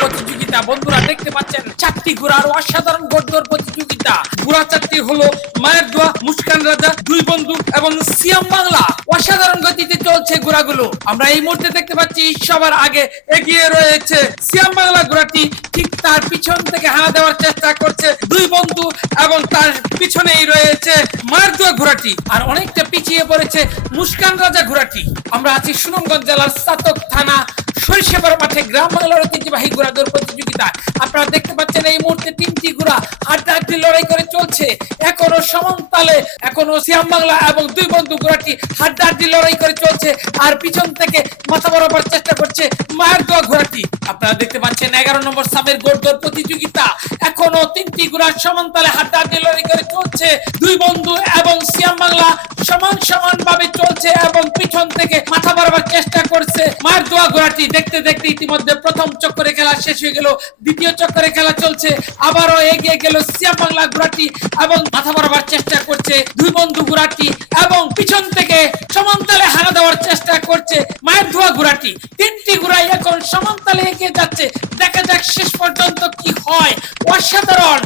প্রতিযোগিতা। বন্ধুরা, দেখতে পাচ্ছেন, চারটি ঘোড়ার অসাধারণ ঘোড়দৌড় প্রতিযোগিতা। ঘোড়া চারটি হলো মায়ের দোয়া, মুস্কান রাজা, দুই বন্ধু এবং সিয়াম বাংলা। অসাধারণ গতিতে চলছে ঘোড়াগুলো। আমরা এই মুহূর্তে দেখতে পাচ্ছি, সবার আগে এগিয়ে রয়েছে সিয়াম বাংলা ঘোড়াটি। ঠিক তার পিছন থেকে হানা দেওয়ার চেষ্টা করছে দুই বন্ধু এবং তার পিছনেই রয়েছে মায়ের দোয়া ঘোড়াটি। আর অনেকটা পিছিয়ে পড়েছে মুস্কান রাজা ঘোড়াটি। আমরা আছি সুনামগঞ্জ জেলার সাতক থানা সরিষাবার মাঠে গ্রাম বাংলার ঐতিহ্যবাহী ঘোড়া দৌড় প্রতিযোগিতা। আপনারা দেখতে পাচ্ছেন এই মুহূর্তে তিনটি ঘোড়া হাড্ডাহাড্ডি লড়াই করে চলছে। এখনও সমান এখনও সিয়াম বাংলা এবং দুই বন্ধু ঘোড়াটি হাড্ডাহাড্ডি লড়াই করে চলছে আর পিছন থেকে মাথা বরাবর চেষ্টা করছে মায়ের দোয়া ঘোড়াটি। আপনারা দেখতে পাচ্ছেন এগারো নম্বর সাবের গোড় দৌড় প্রতিযোগিতা। এখনও তিনটি ঘোড়া সমান তালে হাড্ডাহাড্ডি লড়াই করে চলছে। দুই বন্ধু এবং সিয়াম বাংলা সমান সমান ভাবে চলছে এবং পিছন থেকে মাথা বরাবর চেষ্টা করছে। মায়ের দোয়া ঘোড়াটি দেখতে দেখতে ইতিমধ্যে প্রথম চক্করে খেলা শেষ হয়ে গেল, দ্বিতীয় চক্করে খেলা চলছে, আবারও এগিয়ে গেল সিয়াম বাংলা ঘোড়াটি এবং মাথা বরাবর চেষ্টা করছে দুই বন্ধু ঘোড়াটি এবং পিছন থেকে সমান্তালে হানা দেওয়ার চেষ্টা করছে মায়ের ধোয়া ঘোড়াটি। তিনটি ঘোড়াই এখন সমান্তালে এগিয়ে যাচ্ছে। দেখা যাক শেষ পর্যন্ত কি হয়। অসাধারণ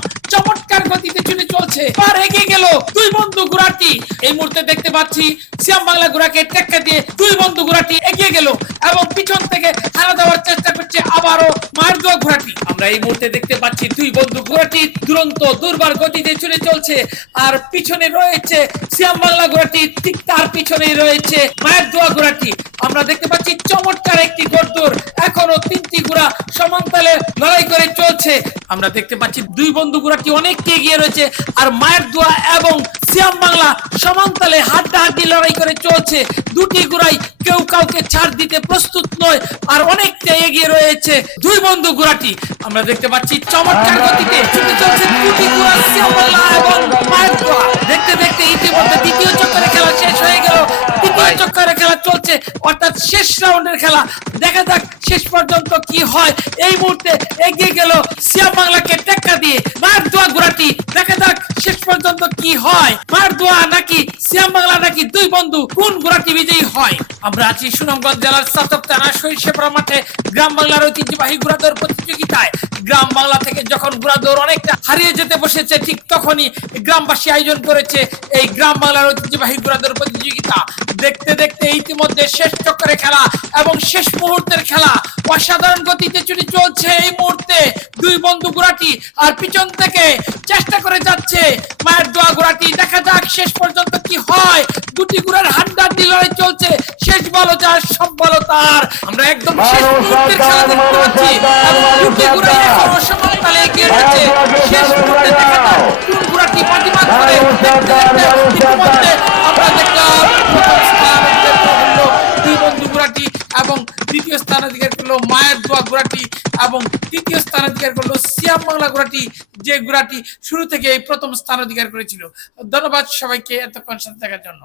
আর এগিয়ে গেল। দুই বন্ধু ঘোড়াটি। এই মুহূর্তে দেখতে পাচ্ছি সিয়াম বাংলা ঘোড়াকে টেক্কা দিয়ে দুই বন্ধু ঘোড়াটি এগিয়ে গেল এবং পিছন থেকে হানা দেওয়ার চেষ্টা করছে আবারও মায়ের দোয়া ঘোড়াটি। আমরা এই মুহূর্তে দেখতে পাচ্ছি দুই বন্ধু ঘোড়াটি দুরন্ত, দুর্বার গতিতে চলে চলছে আর পিছনে রয়েছে সিয়াম বাংলা ঘোড়াটি, ঠিক তার পিছনেই রয়েছে মায়ের দোয়া ঘোড়াটি। আমরা দেখতে পাচ্ছি চমৎকার একটি গড়দৌড় এখনও তিনটি ঘোড়া সমান্তালে লড়াই করে চলছে। আমরা দেখতে পাচ্ছি দুই বন্ধু ঘোড়াটি অনেকটা এগিয়ে রয়েছে আর মায়ের দোয়া এবং সিয়াম বাংলা সমান্তালে হাড্ডাহাড্ডি লড়াই করে চলছে। দুটি ঘোড়াই কেউ কাউকে ছাড় দিতে প্রস্তুত নয় আর অনেকটা এগিয়ে রয়েছে দুই বন্ধু ঘোড়াটি। আমরা দেখতে পাচ্ছি চমৎকার গতিতে চলছে দুটি ঘোড়া, সিয়াম বাংলা এবং মায়ের দোয়া। শেষ রাউন্ডের খেলা। দেখা যাক শেষ পর্যন্ত কি হয়। এই মুহূর্তে এগিয়ে গেল সিয়াম বাংলাকে টেক্কা দিয়ে মায়ের দোয়া ঘোড়াটি দেখা যাক শেষ পর্যন্ত কি হয়। মায়ের দোয়া নাকি সিয়াম বাংলা নাকি দুই বন্ধু কোন ঘোড়াটি বিজয়ী হয়? আমরা আছি সুনামগঞ্জ জেলার সাতক থানা সরিষাপাড়া মাঠে। গ্রাম বাংলার ঐতিহ্যবাহী ঘোড়া দৌড় প্রতিযোগিতায়। গ্রাম বাংলা থেকে যখন ঘোড়া দৌড় অনেকটা হারিয়ে যেতে বসেছে, ঠিক তখনই গ্রামবাসী আয়োজন করেছে এই গ্রাম বাংলার ঐতিহ্যবাহী ঘোড়া দৌড় প্রতিযোগিতা। দেখতে দেখতে ইতিমধ্যে শেষ চক্করে খেলা এবং শেষ মুহূর্তের খেলা। অসাধারণ গতিতে চুরি চলছে এই মুহূর্তে দুই বন্ধু ঘোড়াটি আর পিছন থেকে চেষ্টা করে যাচ্ছে মায়ের দোয়া ঘোড়াটি দেখা যাক শেষ পর্যন্ত কি হয়। দুটি ঘোড়ার হান্ডার লড়াই চলছে। শেষ বলো যার সব বলো তার। আমরা একদম শেষ মুহূর্তের খেলা দেখতে পাচ্ছি। দুটি ঘোড়াই এখনও সমানতালে এগিয়ে রয়েছে। শেষ মুহূর্তে দেখা যাক কোন ঘোড়াটি প্রতিবাদ করে। এবং দ্বিতীয় স্থান অধিকার করল মায়ের দোয়া ঘোড়াটি এবং তৃতীয় স্থান অধিকার করল সিয়াম বাংলা ঘোড়াটি, যে ঘোড়াটি শুরু থেকে এই প্রথম স্থান অধিকার করেছিল। ধন্যবাদ সবাইকে এতক্ষণ সাথে থাকার জন্য।